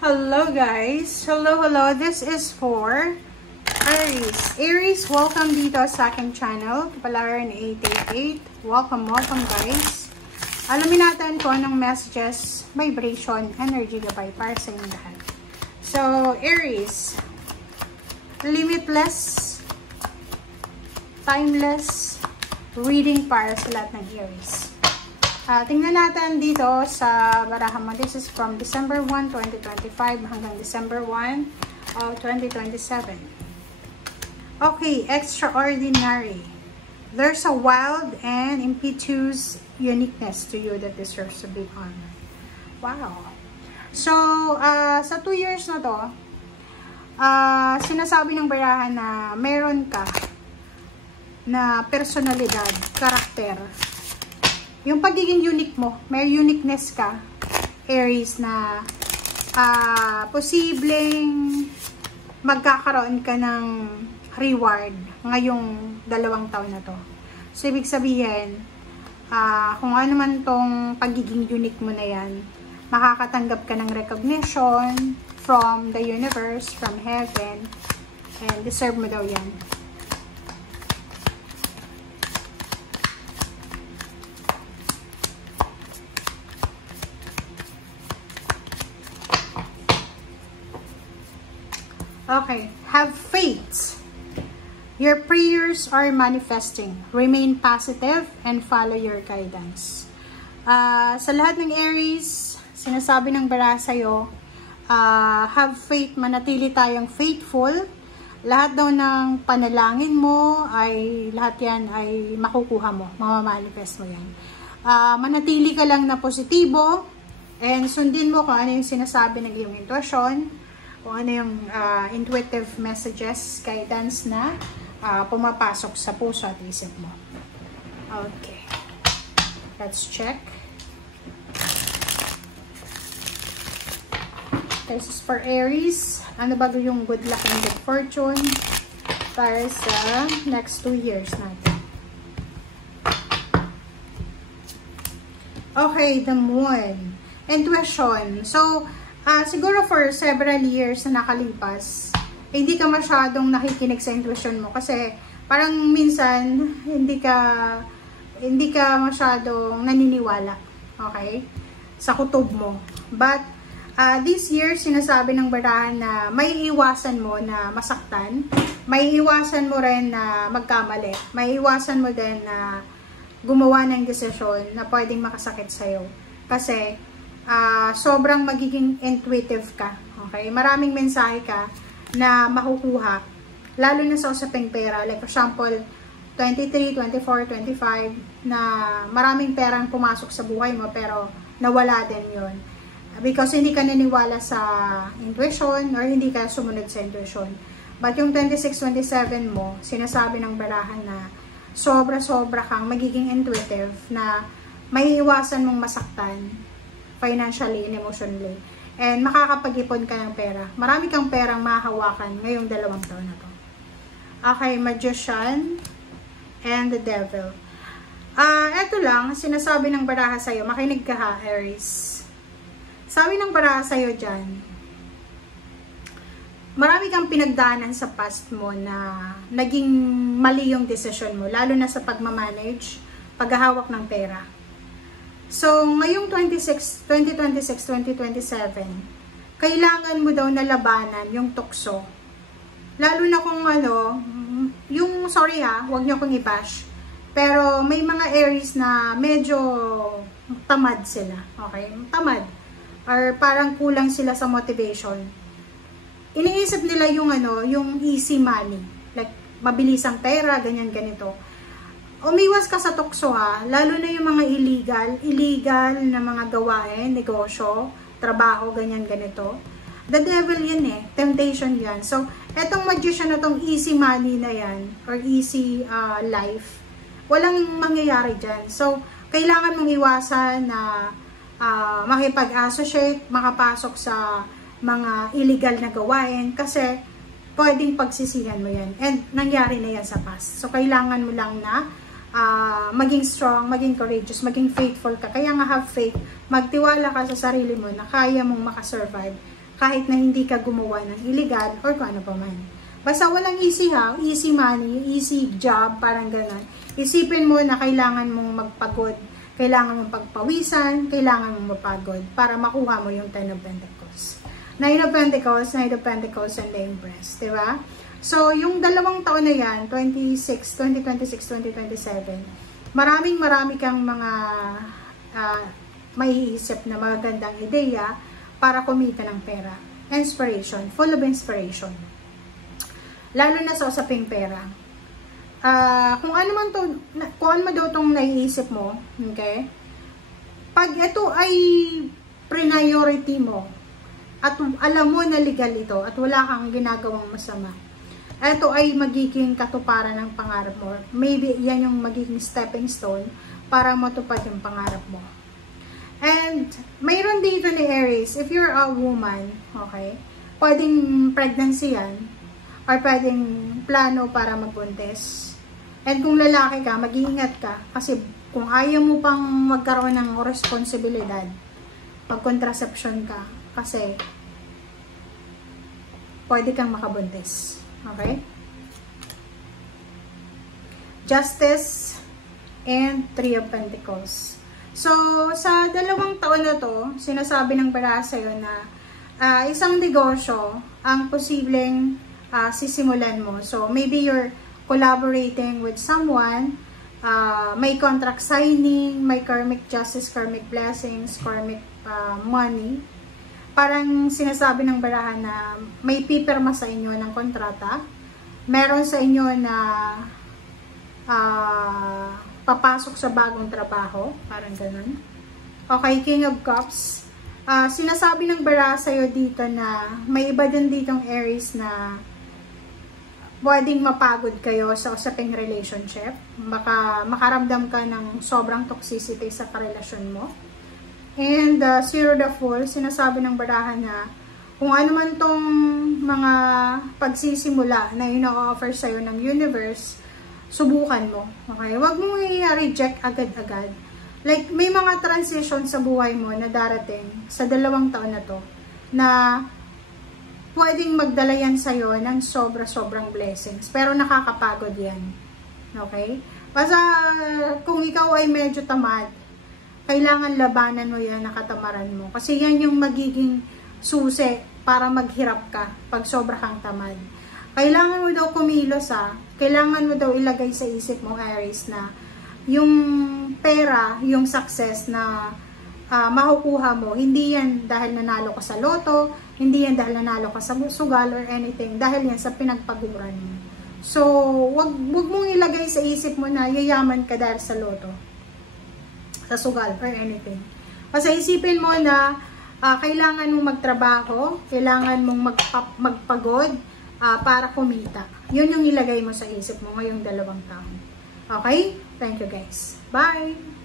Hello guys! Hello! This is for Aries. Aries, welcome dito sa aking channel. Kapalaran 888. Welcome guys. Alamin natin kung anong messages, vibration, energy gabay para sa inyong lahat. So, Aries, limitless, timeless, reading para sa lahat ng Aries. Tingnan natin dito sa barahan mo. This is from December 1, 2025 hanggang December 1 of 2027. Okay, extraordinary. There's a wild and impetuous uniqueness to you that deserves to be honored. Wow. So, sa 2 years na to, sinasabi ng barahan na meron ka na personalidad, karakter. Yung pagiging unique mo, may uniqueness ka, Aries, na posibleng magkakaroon ka ng reward ngayong 2 taon na to. So, ibig sabihin, kung ano man tong pagiging unique mo na yan, makakatanggap ka ng recognition from the universe, from heaven, and deserve mo daw yan. Okay, have faith. Your prayers are manifesting. Remain positive and follow your guidance. Sa lahat ng Aries, sinasabi ng bara sa'yo, have faith, manatili tayong faithful. Lahat daw ng panalangin mo, lahat yan ay makukuha mo, mamamanifest mo yan. Manatili ka lang na positibo, and sundin mo kung ano yung sinasabi ng iyong intuition, kung ano yung intuitive messages, guidance na pumapasok sa puso at isip mo. Okay. Let's check. This is for Aries. Ano ba yung good luck and good fortune para sa next 2 years natin? Okay, the moon. Intuition. So, siguro for several years na nakalipas, hindi ka masyadong nakikinig sa intuition mo kasi parang minsan hindi ka masyadong naniniwala, okay, sa kutob mo. But this year, sinasabi ng barahan na may iwasan mo na masaktan, may iwasan mo rin na magkamali, may iwasan mo din na gumawa ng desisyon na pwedeng makasakit sa'yo. Kasi sobrang magiging intuitive ka. Okay? Maraming mensahe ka na makukuha. Lalo na sa usaping pera. Like for example, 23, 24, 25 na maraming perang pumasok sa buhay mo pero nawala din yon. Because hindi ka naniwala sa intuition or hindi ka sumunod sa intuition. But yung 26, 27 mo, sinasabi ng barahan na sobra-sobra kang magiging intuitive na may iwasan mong masaktan financially and emotionally. And makakapag-ipon ka ng pera. Marami kang perang mahahawakan ngayong 2 taon na to. Okay, Magician and the Devil. Eto lang, sinasabi ng baraha sa'yo, makinig ka ha, Aries. Sabi ng baraha sa'yo dyan, marami kang pinagdaanan sa past mo na naging mali yung decision mo, lalo na sa pagmamanage, paghahawak ng pera. So, ngayong 2026, 2027, kailangan mo daw na labanan yung tukso. Lalo na kung yung, sorry ha, huwag niyo kong i-bash. Pero may mga Aries na medyo tamad sila. Okay? Tamad. Or parang kulang sila sa motivation. Iniisip nila yung yung easy money. Like, mabilisang pera, ganyan, ganito. Umiwas ka sa tukso ha, lalo na yung mga illegal na mga gawain, negosyo, trabaho, ganyan, ganito. The devil yan temptation yan. So, etong magician na tong easy money na yan, or easy life, walang mangyayari dyan. So, kailangan mong iwasan na makipag-associate, makapasok sa mga illegal na gawain, kasi pwedeng pagsisihan mo yan. And nangyari na yan sa past. So, kailangan mo lang na maging strong, maging courageous, maging faithful ka. Kaya nga have faith, magtiwala ka sa sarili mo na kaya mong makasurvive kahit na hindi ka gumawa ng illegal or kung ano pa man. Basta walang easy ha, easy money, easy job, parang gano'n. Isipin mo na kailangan mong magpagod, kailangan mong pagpawisan, kailangan mong mapagod para makuha mo yung 10 of Pentacles. 9 of Pentacles, 9 of Pentacles, and the Empress, diba? So, yung 2 taon na yan, 2026, 2027, marami kang mga maiisip na magagandang ideya para kumita ng pera. Inspiration, full of inspiration. Lalo na sa usaping pera. Kung ano man daw itong naiisip mo, okay? Pag ito ay priority mo, at alam mo na legal ito, at wala kang ginagawang masama, ito ay magiging katuparan ng pangarap mo. Maybe yan yung magiging stepping stone para matupad yung pangarap mo. And mayroon dito ni Aries, if you're a woman, okay, pwedeng pregnancy yan, or pwedeng plano para magbuntis. And kung lalaki ka, mag-iingat ka, kasi kung ayaw mo pang magkaroon ng responsibilidad, pag-contraception ka, kasi pwede kang makabuntis. Okay? Justice and 3 of Pentacles. So, sa 2 taon na to, sinasabi ng bara sa'yo na isang negosyo ang posibleng sisimulan mo. So, maybe you're collaborating with someone, may contract signing, may karmic justice, karmic blessings, karmic money. Parang sinasabi ng barahan na may pipirma sa inyo ng kontrata, meron sa inyo na papasok sa bagong trabaho, parang ganun. Okay, King of Cups. Sinasabi ng bara sa'yo dito na may iba din ditong Aries na pwedeng mapagod kayo sa usaping relationship. Baka makaramdam ka ng sobrang toxicity sa karelasyon mo. And Zero the Fool, sinasabi ng barahan na kung ano man tong mga pagsisimula na ino-offer sa'yo ng universe, subukan mo. Okay? Huwag mo i-reject agad-agad. Like, may mga transition sa buhay mo na darating sa 2 taon na to na pwedeng magdala yan sa'yo ng sobra-sobrang blessings. Pero nakakapagod yan. Okay? Basta kung ikaw ay medyo tamad, kailangan labanan mo yan, nakatamaran mo. Kasi yan yung magiging susi para maghirap ka pag sobra kang tamad. Kailangan mo daw kumilos kailangan mo daw ilagay sa isip mo, Aries, na yung pera, yung success na makukuha mo, hindi yan dahil nanalo ka sa loto, hindi yan dahil nanalo ka sa sugal or anything, dahil yan sa pinagpaguran mo. So, wag mong ilagay sa isip mo na yayaman ka dahil sa loto, sa sugal or anything. Kasi isipin mo na kailangan mong magtrabaho, kailangan mong magpagod para kumita. Yun yung ilagay mo sa isip mo ngayong 2 taon. Okay? Thank you guys. Bye!